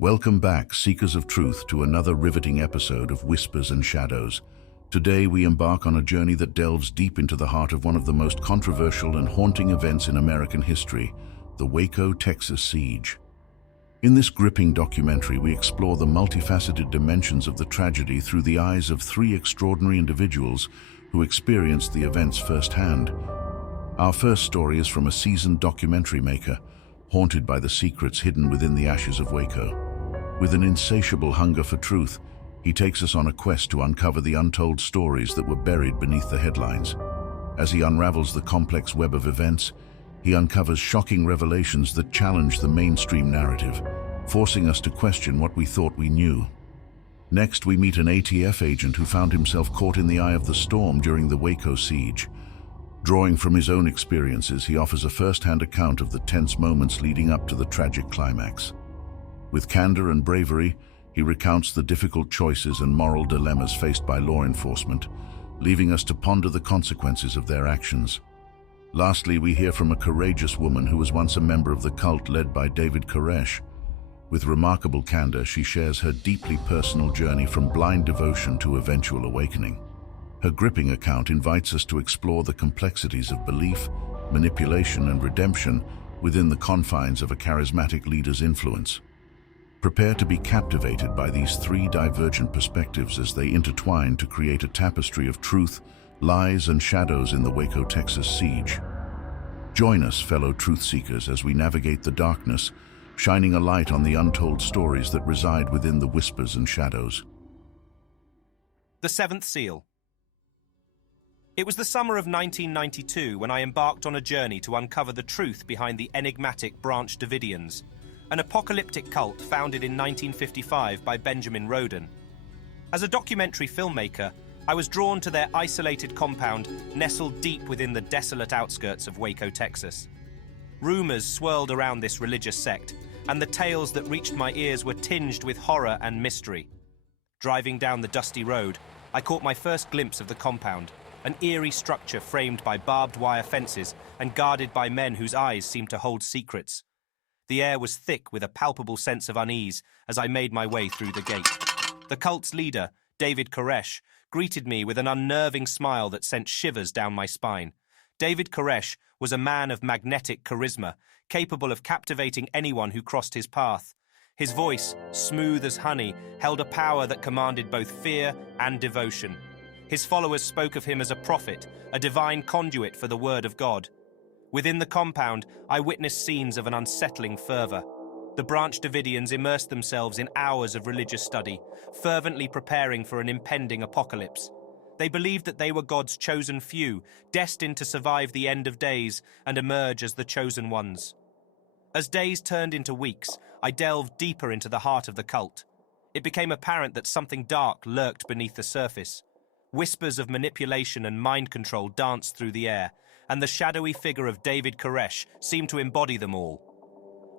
Welcome back, seekers of truth, to another riveting episode of Whispers and Shadows. Today we embark on a journey that delves deep into the heart of one of the most controversial and haunting events in American history, the Waco, Texas Siege. In this gripping documentary, we explore the multifaceted dimensions of the tragedy through the eyes of three extraordinary individuals who experienced the events firsthand. Our first story is from a seasoned documentary maker, haunted by the secrets hidden within the ashes of Waco. With an insatiable hunger for truth, he takes us on a quest to uncover the untold stories that were buried beneath the headlines. As he unravels the complex web of events, he uncovers shocking revelations that challenge the mainstream narrative, forcing us to question what we thought we knew. Next, we meet an ATF agent who found himself caught in the eye of the storm during the Waco Siege. Drawing from his own experiences, he offers a first-hand account of the tense moments leading up to the tragic climax. With candor and bravery, he recounts the difficult choices and moral dilemmas faced by law enforcement, leaving us to ponder the consequences of their actions. Lastly, we hear from a courageous woman who was once a member of the cult led by David Koresh. With remarkable candor, she shares her deeply personal journey from blind devotion to eventual awakening. Her gripping account invites us to explore the complexities of belief, manipulation, and redemption within the confines of a charismatic leader's influence. Prepare to be captivated by these three divergent perspectives as they intertwine to create a tapestry of truth, lies, and shadows in the Waco, Texas Siege. Join us, fellow truth seekers, as we navigate the darkness, shining a light on the untold stories that reside within the whispers and shadows. The Seventh Seal. It was the summer of 1992 when I embarked on a journey to uncover the truth behind the enigmatic BranchDavidians, an apocalyptic cult founded in 1955 by Benjamin Roden. As a documentary filmmaker, I was drawn to their isolated compound nestled deep within the desolate outskirts of Waco, Texas. Rumors swirled around this religious sect, and the tales that reached my ears were tinged with horror and mystery. Driving down the dusty road, I caught my first glimpse of the compound, an eerie structure framed by barbed wire fences and guarded by men whose eyes seemed to hold secrets. The air was thick with a palpable sense of unease as I made my way through the gate. The cult's leader, David Koresh, greeted me with an unnerving smile that sent shivers down my spine. David Koresh was a man of magnetic charisma, capable of captivating anyone who crossed his path. His voice, smooth as honey, held a power that commanded both fear and devotion. His followers spoke of him as a prophet, a divine conduit for the word of God. Within the compound, I witnessed scenes of an unsettling fervor. The BranchDavidians immersed themselves in hours of religious study, fervently preparing for an impending apocalypse. They believed that they were God's chosen few, destined to survive the end of days and emerge as the chosen ones. As days turned into weeks, I delved deeper into the heart of the cult. It became apparent that something dark lurked beneath the surface. Whispers of manipulation and mind control danced through the air, and the shadowy figure of David Koresh seemed to embody them all.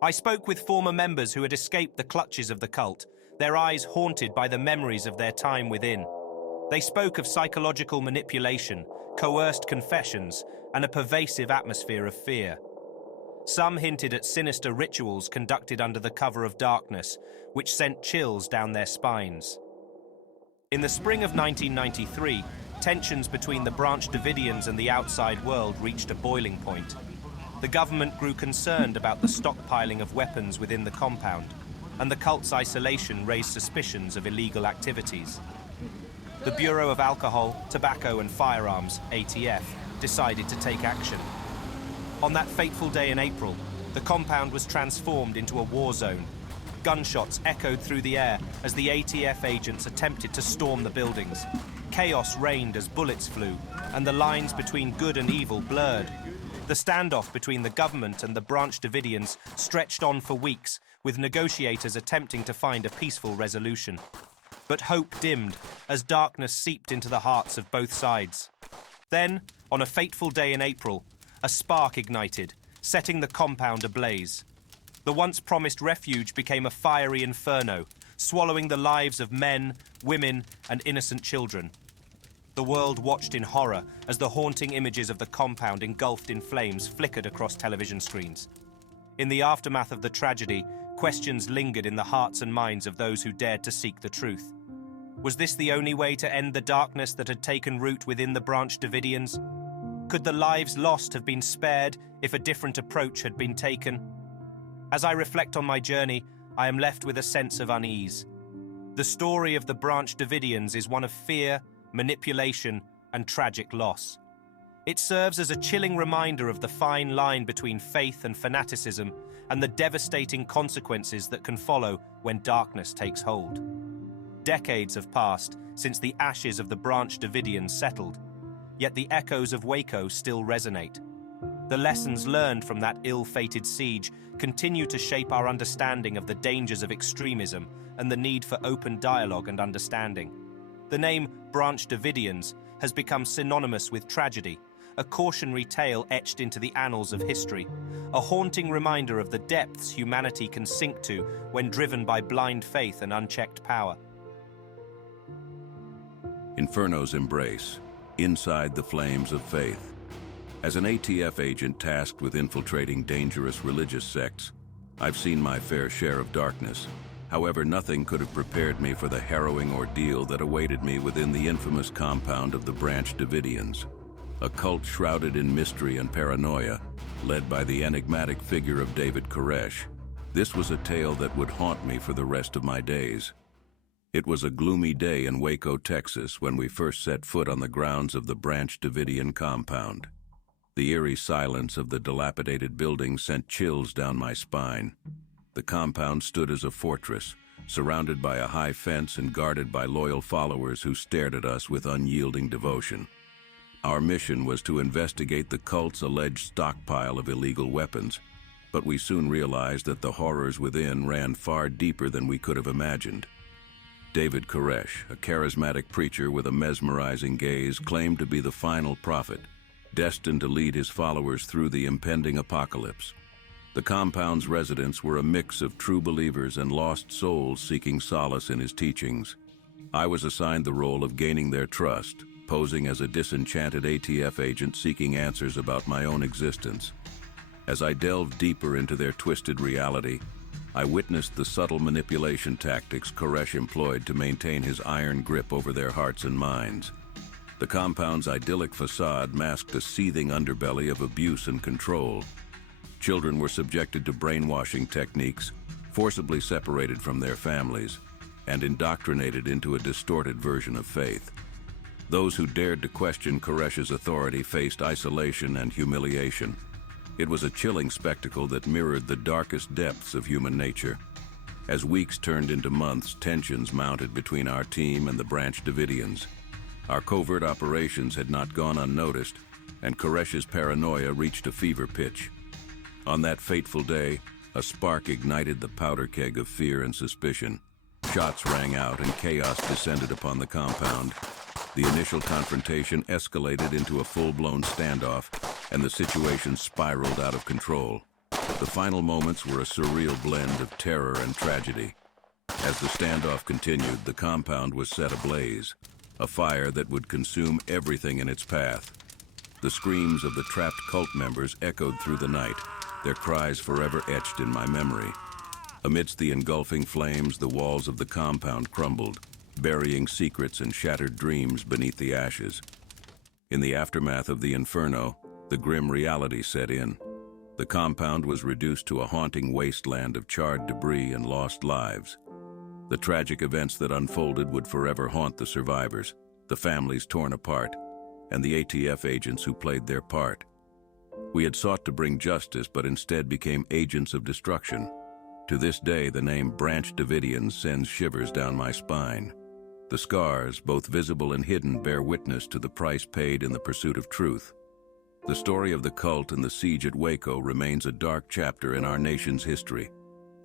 I spoke with former members who had escaped the clutches of the cult, their eyes haunted by the memories of their time within. They spoke of psychological manipulation, coerced confessions, and a pervasive atmosphere of fear. Some hinted at sinister rituals conducted under the cover of darkness, which sent chills down their spines. In the spring of 1993, tensions between the BranchDavidians and the outside world reached a boiling point. The government grew concerned about the stockpiling of weapons within the compound, and the cult's isolation raised suspicions of illegal activities. The Bureau of Alcohol, Tobacco and Firearms, ATF, decided to take action. On that fateful day in April, the compound was transformed into a war zone. Gunshots echoed through the air as the ATF agents attempted to storm the buildings. Chaos reigned as bullets flew, and the lines between good and evil blurred. The standoff between the government and the BranchDavidians stretched on for weeks, with negotiators attempting to find a peaceful resolution. But hope dimmed as darkness seeped into the hearts of both sides. Then, on a fateful day in April, a spark ignited, setting the compound ablaze. The once promised refuge became a fiery inferno, swallowing the lives of men, women, and innocent children. The world watched in horror as the haunting images of the compound engulfed in flames flickered across television screens. In the aftermath of the tragedy, Questions lingered in the hearts and minds of those who dared to seek the truth. Was this the only way to end the darkness that had taken root within the Branch Davidians? Could the lives lost have been spared if a different approach had been taken? As I reflect on my journey, I am left with a sense of unease. The story of the Branch Davidians is one of fear, manipulation, and tragic loss. It serves as a chilling reminder of the fine line between faith and fanaticism and the devastating consequences that can follow when darkness takes hold. Decades have passed since the ashes of the Branch Davidians settled, yet the echoes of Waco still resonate. The lessons learned from that ill-fated siege continue to shape our understanding of the dangers of extremism and the need for open dialogue and understanding. The name Branch Davidians has become synonymous with tragedy, a cautionary tale etched into the annals of history, a haunting reminder of the depths humanity can sink to when driven by blind faith and unchecked power. Inferno's embrace, inside the flames of faith. As an ATF agent tasked with infiltrating dangerous religious sects, I've seen my fair share of darkness. However, nothing could have prepared me for the harrowing ordeal that awaited me within the infamous compound of the Branch Davidians, a cult shrouded in mystery and paranoia, led by the enigmatic figure of David Koresh. This was a tale that would haunt me for the rest of my days. It was a gloomy day in Waco, Texas, when we first set foot on the grounds of the Branch Davidian compound. The eerie silence of the dilapidated building sent chills down my spine. The compound stood as a fortress, surrounded by a high fence and guarded by loyal followers who stared at us with unyielding devotion. Our mission was to investigate the cult's alleged stockpile of illegal weapons, but we soon realized that the horrors within ran far deeper than we could have imagined. David Koresh, a charismatic preacher with a mesmerizing gaze, claimed to be the final prophet, destined to lead his followers through the impending apocalypse. The compound's residents were a mix of true believers and lost souls seeking solace in his teachings. I was assigned the role of gaining their trust, posing as a disenchanted ATF agent seeking answers about my own existence. As I delved deeper into their twisted reality, I witnessed the subtle manipulation tactics Koresh employed to maintain his iron grip over their hearts and minds. The compound's idyllic facade masked a seething underbelly of abuse and control. Children were subjected to brainwashing techniques, forcibly separated from their families, and indoctrinated into a distorted version of faith. Those who dared to question Koresh's authority faced isolation and humiliation. It was a chilling spectacle that mirrored the darkest depths of human nature. As weeks turned into months, tensions mounted between our team and the Branch Davidians. Our covert operations had not gone unnoticed, and Koresh's paranoia reached a fever pitch. On that fateful day, a spark ignited the powder keg of fear and suspicion. Shots rang out and chaos descended upon the compound. The initial confrontation escalated into a full-blown standoff, and the situation spiraled out of control. The final moments were a surreal blend of terror and tragedy. As the standoff continued, the compound was set ablaze, a fire that would consume everything in its path. The screams of the trapped cult members echoed through the night, their cries forever etched in my memory. Amidst the engulfing flames, the walls of the compound crumbled, burying secrets and shattered dreams beneath the ashes. In the aftermath of the inferno, the grim reality set in. The compound was reduced to a haunting wasteland of charred debris and lost lives. The tragic events that unfolded would forever haunt the survivors, the families torn apart, and the ATF agents who played their part. We had sought to bring justice, but instead became agents of destruction. To this day, the name Branch Davidians sends shivers down my spine. The scars, both visible and hidden, bear witness to the price paid in the pursuit of truth. The story of the cult and the siege at Waco remains a dark chapter in our nation's history,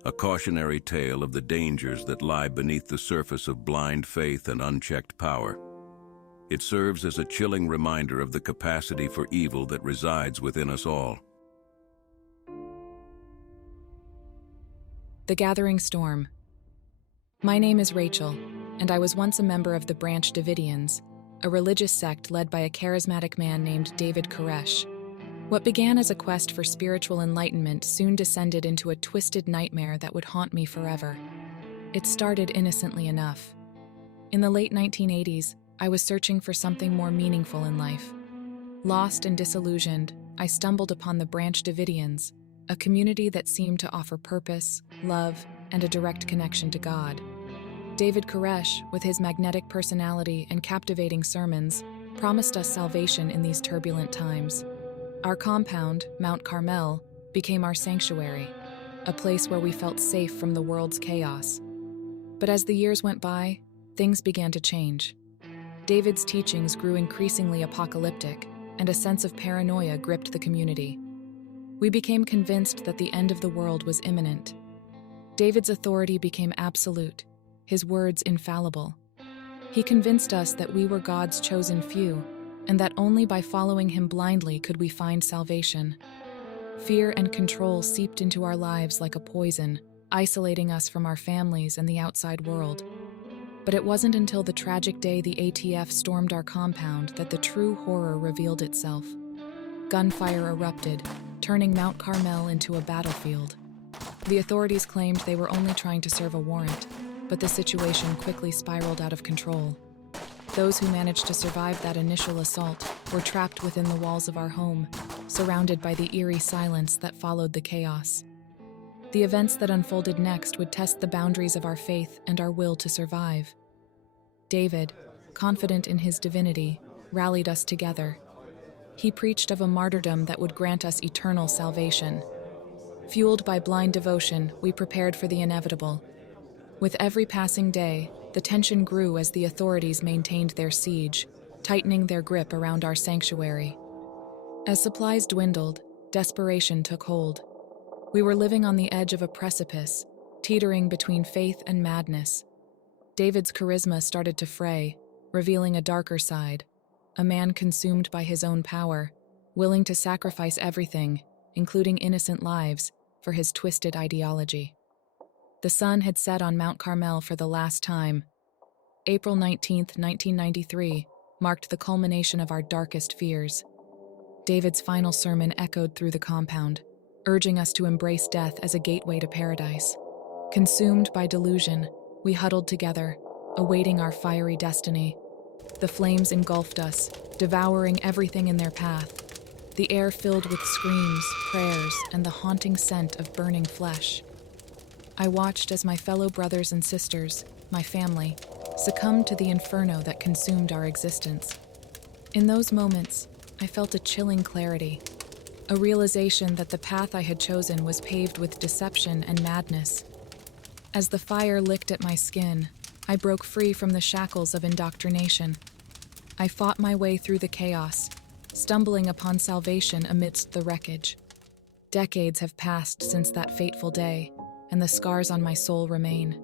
a cautionary tale of the dangers that lie beneath the surface of blind faith and unchecked power. It serves as a chilling reminder of the capacity for evil that resides within us all. The Gathering Storm. My name is Rachel, and I was once a member of the Branch Davidians, a religious sect led by a charismatic man named David Koresh. What began as a quest for spiritual enlightenment soon descended into a twisted nightmare that would haunt me forever. It started innocently enough. In the late 1980s, I was searching for something more meaningful in life. Lost and disillusioned, I stumbled upon the BranchDavidians, a community that seemed to offer purpose, love, and a direct connection to God. David Koresh, with his magnetic personality and captivating sermons, promised us salvation in these turbulent times. Our compound, Mount Carmel, became our sanctuary, a place where we felt safe from the world's chaos. But as the years went by, things began to change. David's teachings grew increasingly apocalyptic, and a sense of paranoia gripped the community. We became convinced that the end of the world was imminent. David's authority became absolute, his words infallible. He convinced us that we were God's chosen few, and that only by following him blindly could we find salvation. Fear and control seeped into our lives like a poison, isolating us from our families and the outside world. But it wasn't until the tragic day the ATF stormed our compound that the true horror revealed itself. Gunfire erupted, turning Mount Carmel into a battlefield. The authorities claimed they were only trying to serve a warrant, but the situation quickly spiraled out of control. Those who managed to survive that initial assault were trapped within the walls of our home, surrounded by the eerie silence that followed the chaos. The events that unfolded next would test the boundaries of our faith and our will to survive. David, confident in his divinity, rallied us together. He preached of a martyrdom that would grant us eternal salvation. Fueled by blind devotion, we prepared for the inevitable. With every passing day, the tension grew as the authorities maintained their siege, tightening their grip around our sanctuary. As supplies dwindled, desperation took hold. We were living on the edge of a precipice, teetering between faith and madness. David's charisma started to fray, revealing a darker side, a man consumed by his own power, willing to sacrifice everything, including innocent lives, for his twisted ideology. The sun had set on Mount Carmel for the last time. April 19, 1993, marked the culmination of our darkest fears. David's final sermon echoed through the compound, urging us to embrace death as a gateway to paradise. Consumed by delusion, we huddled together, awaiting our fiery destiny. The flames engulfed us, devouring everything in their path. The air filled with screams, prayers, and the haunting scent of burning flesh. I watched as my fellow brothers and sisters, my family, succumbed to the inferno that consumed our existence. In those moments, I felt a chilling clarity, a realization that the path I had chosen was paved with deception and madness. As the fire licked at my skin, I broke free from the shackles of indoctrination. I fought my way through the chaos, stumbling upon salvation amidst the wreckage. Decades have passed since that fateful day, and the scars on my soul remain.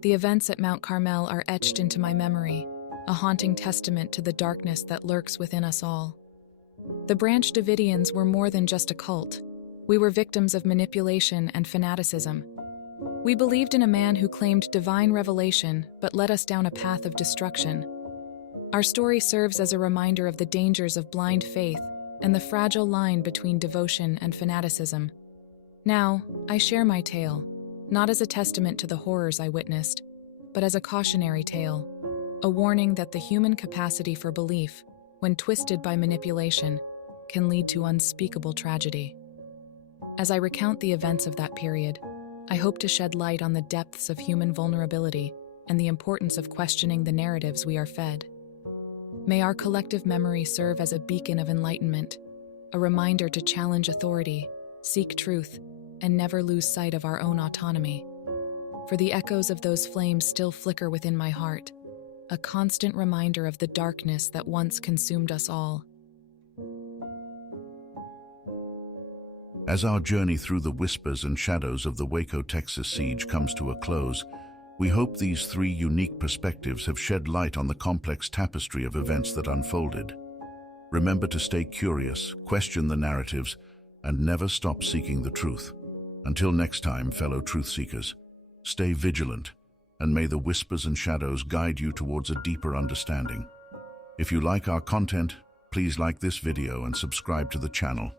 The events at Mount Carmel are etched into my memory, a haunting testament to the darkness that lurks within us all. The BranchDavidians were more than just a cult. We were victims of manipulation and fanaticism. We believed in a man who claimed divine revelation but led us down a path of destruction. Our story serves as a reminder of the dangers of blind faith and the fragile line between devotion and fanaticism. Now, I share my tale, not as a testament to the horrors I witnessed, but as a cautionary tale, a warning that the human capacity for belief, when twisted by manipulation, can lead to unspeakable tragedy. As I recount the events of that period, I hope to shed light on the depths of human vulnerability and the importance of questioning the narratives we are fed. May our collective memory serve as a beacon of enlightenment, a reminder to challenge authority, seek truth, and never lose sight of our own autonomy. For the echoes of those flames still flicker within my heart, a constant reminder of the darkness that once consumed us all. As our journey through the whispers and shadows of the Waco, Texas siege comes to a close, we hope these three unique perspectives have shed light on the complex tapestry of events that unfolded. Remember to stay curious, question the narratives, and never stop seeking the truth. Until next time, fellow truth seekers, stay vigilant, and may the whispers and shadows guide you towards a deeper understanding. If you like our content, please like this video and subscribe to the channel.